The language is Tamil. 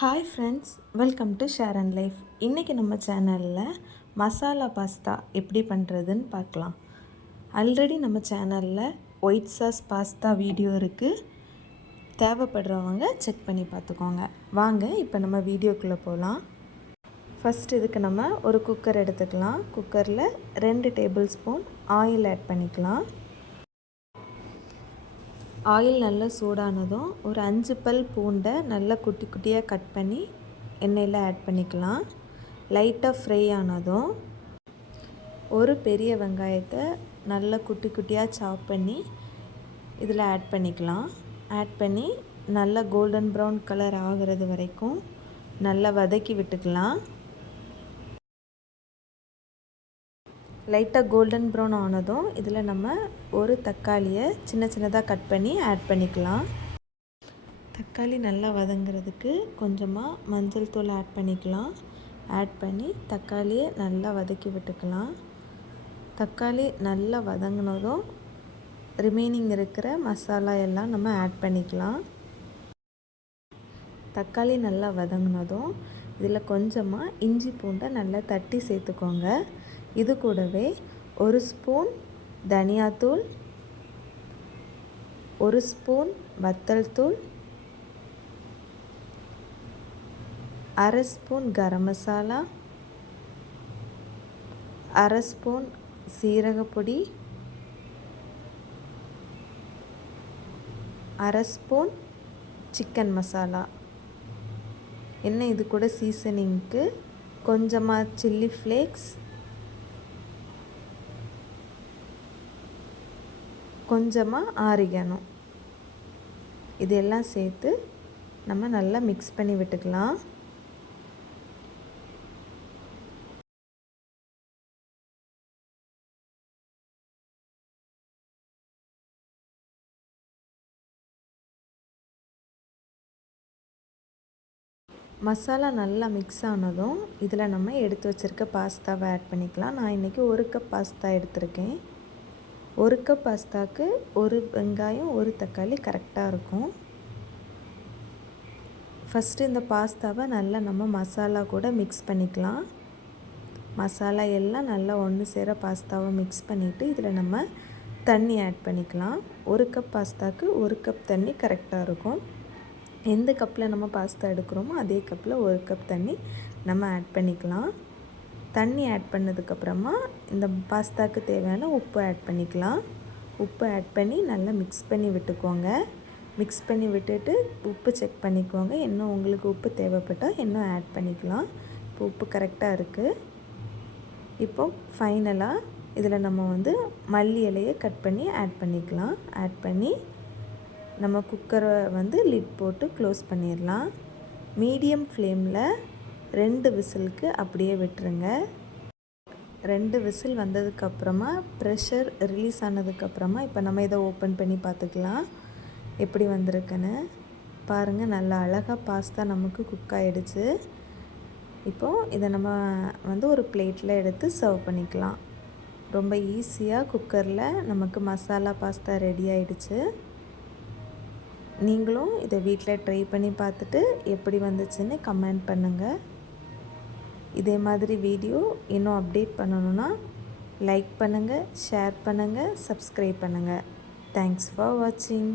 Hi friends, welcome to share and life. இன்றைக்கி நம்ம சேனலில் மசாலா பாஸ்தா எப்படி பண்ணுறதுன்னு பார்க்கலாம். ஆல்ரெடி நம்ம சேனலில் ஒயிட் சாஸ் பாஸ்தா வீடியோ இருக்குது, தேவைப்படுறவங்க செக் பண்ணி பார்த்துக்கோங்க. வாங்க இப்போ நம்ம வீடியோக்குள்ளே போகலாம். ஃபஸ்ட் இதுக்கு நம்ம ஒரு குக்கர் எடுத்துக்கலாம். குக்கரில் 2 டேபிள் ஸ்பூன் ஆயில் ஆட் பண்ணிக்கலாம். ஆயில் நல்லா சூடானதும் ஒரு 5 பல் பூண்டை நல்லா குட்டி குட்டியாக கட் பண்ணி எண்ணெயில் ஆட் பண்ணிக்கலாம். லைட்டாக ஃப்ரை ஆனதும் ஒரு பெரிய வெங்காயத்தை நல்லா குட்டி குட்டியாக சாப் பண்ணி இதில் ஆட் பண்ணிக்கலாம். ஆட் பண்ணி நல்லா கோல்டன் ப்ரௌன் கலர் ஆகிறது வரைக்கும் நல்லா வதக்கி விட்டுக்கலாம். லைட்டாக கோல்டன் ப்ரௌன் ஆனதும் இதில் நம்ம ஒரு தக்காளியை சின்ன சின்னதாக கட் பண்ணி ஆட் பண்ணிக்கலாம். தக்காளி நல்லா வதங்கிறதுக்கு கொஞ்சமாக மஞ்சள் தூள் ஆட் பண்ணிக்கலாம். ஆட் பண்ணி தக்காளியை நல்லா வதக்கி விட்டுக்கலாம். தக்காளி நல்லா வதங்கினதும் ரிமைனிங் இருக்கிற மசாலா எல்லாம் நம்ம ஆட் பண்ணிக்கலாம். தக்காளி நல்லா வதங்கினதும் இதில் கொஞ்சமாக இஞ்சி பூண்டை நல்லா தட்டி சேர்த்துக்கோங்க. இது கூடவே 1 ஸ்பூன் தனியாத்தூள், 1 ஸ்பூன் வத்தல் தூள், 1/2 ஸ்பூன் கரம் மசாலா, 1/2 ஸ்பூன் சீரகப்பொடி, 1/2 ஸ்பூன் சிக்கன் மசாலா. என்ன இது கூட சீசனிங்க்கு கொஞ்சமாக சில்லி ஃப்ளேக்ஸ், கொஞ்சமாக ஆரிகனோ, இதெல்லாம் சேர்த்து நம்ம நல்லா மிக்ஸ் பண்ணி விட்டுக்கலாம். மசாலா நல்லா மிக்ஸ் ஆனதும் இதில் நம்ம எடுத்து வச்சுருக்க பாஸ்தாவை ஆட் பண்ணிக்கலாம். நான் இன்றைக்கி 1 கப் பாஸ்தா எடுத்திருக்கேன். 1 கப் பாஸ்தாவுக்கு 1 வெங்காயம் 1 தக்காளி கரெக்டாக இருக்கும். ஃபஸ்ட்டு இந்த பாஸ்தாவை நல்லா நம்ம மசாலா கூட மிக்ஸ் பண்ணிக்கலாம். மசாலா எல்லாம் நல்லா ஒன்று சேர பாஸ்தாவை மிக்ஸ் பண்ணிவிட்டு இதில் நம்ம தண்ணி ஆட் பண்ணிக்கலாம். 1 கப் பாஸ்தாவுக்கு 1 கப் தண்ணி கரெக்டாக இருக்கும். எந்த கப்பில் நம்ம பாஸ்தா எடுக்கிறோமோ அதே கப்பில் 1 கப் தண்ணி நம்ம ஆட் பண்ணிக்கலாம். தண்ணி ஆட் பண்ணதுக்கப்புறமா இந்த பாஸ்தாவுக்கு தேவையான உப்பு ஆட் பண்ணிக்கலாம். உப்பு ஆட் பண்ணி நல்லா மிக்ஸ் பண்ணி விட்டுக்கோங்க. மிக்ஸ் பண்ணி விட்டுட்டு உப்பு செக் பண்ணிக்கோங்க. இன்னும் உங்களுக்கு உப்பு தேவைப்பட்டால் இன்னும் ஆட் பண்ணிக்கலாம். இப்போ உப்பு கரெக்டாக இருக்குது. இப்போ ஃபைனலாக இதில் நம்ம மல்லி இலையை கட் பண்ணி ஆட் பண்ணிக்கலாம். ஆட் பண்ணி நம்ம குக்கரை லிட் போட்டு க்ளோஸ் பண்ணிடலாம். மீடியம் ஃப்ளேமில் 2 விசிலுக்கு அப்படியே விட்டுருங்க. 2 விசில் வந்ததுக்கப்புறமா ப்ரெஷர் ரிலீஸ் ஆனதுக்கப்புறமா இப்போ நம்ம இதை ஓப்பன் பண்ணி பார்த்துக்கலாம் எப்படி வந்திருக்குன்னு. பாருங்கள், நல்லா அழகாக பாஸ்தா நமக்கு குக் ஆகிடுச்சு. இப்போது இதை நம்ம ஒரு பிளேட்டில் எடுத்து சர்வ் பண்ணிக்கலாம். ரொம்ப ஈஸியாக குக்கரில் நமக்கு மசாலா பாஸ்தா ரெடி ஆகிடுச்சு. நீங்களும் இதை வீட்டில் ட்ரை பண்ணி பார்த்துட்டு எப்படி வந்துச்சுன்னு கமெண்ட் பண்ணுங்கள். இதே மாதிரி வீடியோ இன்னும் அப்டேட் பண்ணணுன்னா லைக் பண்ணுங்கள், ஷேர் பண்ணுங்கள், சப்ஸ்கிரைப் பண்ணுங்கள். தேங்க்ஸ் ஃபார் வாட்சிங்.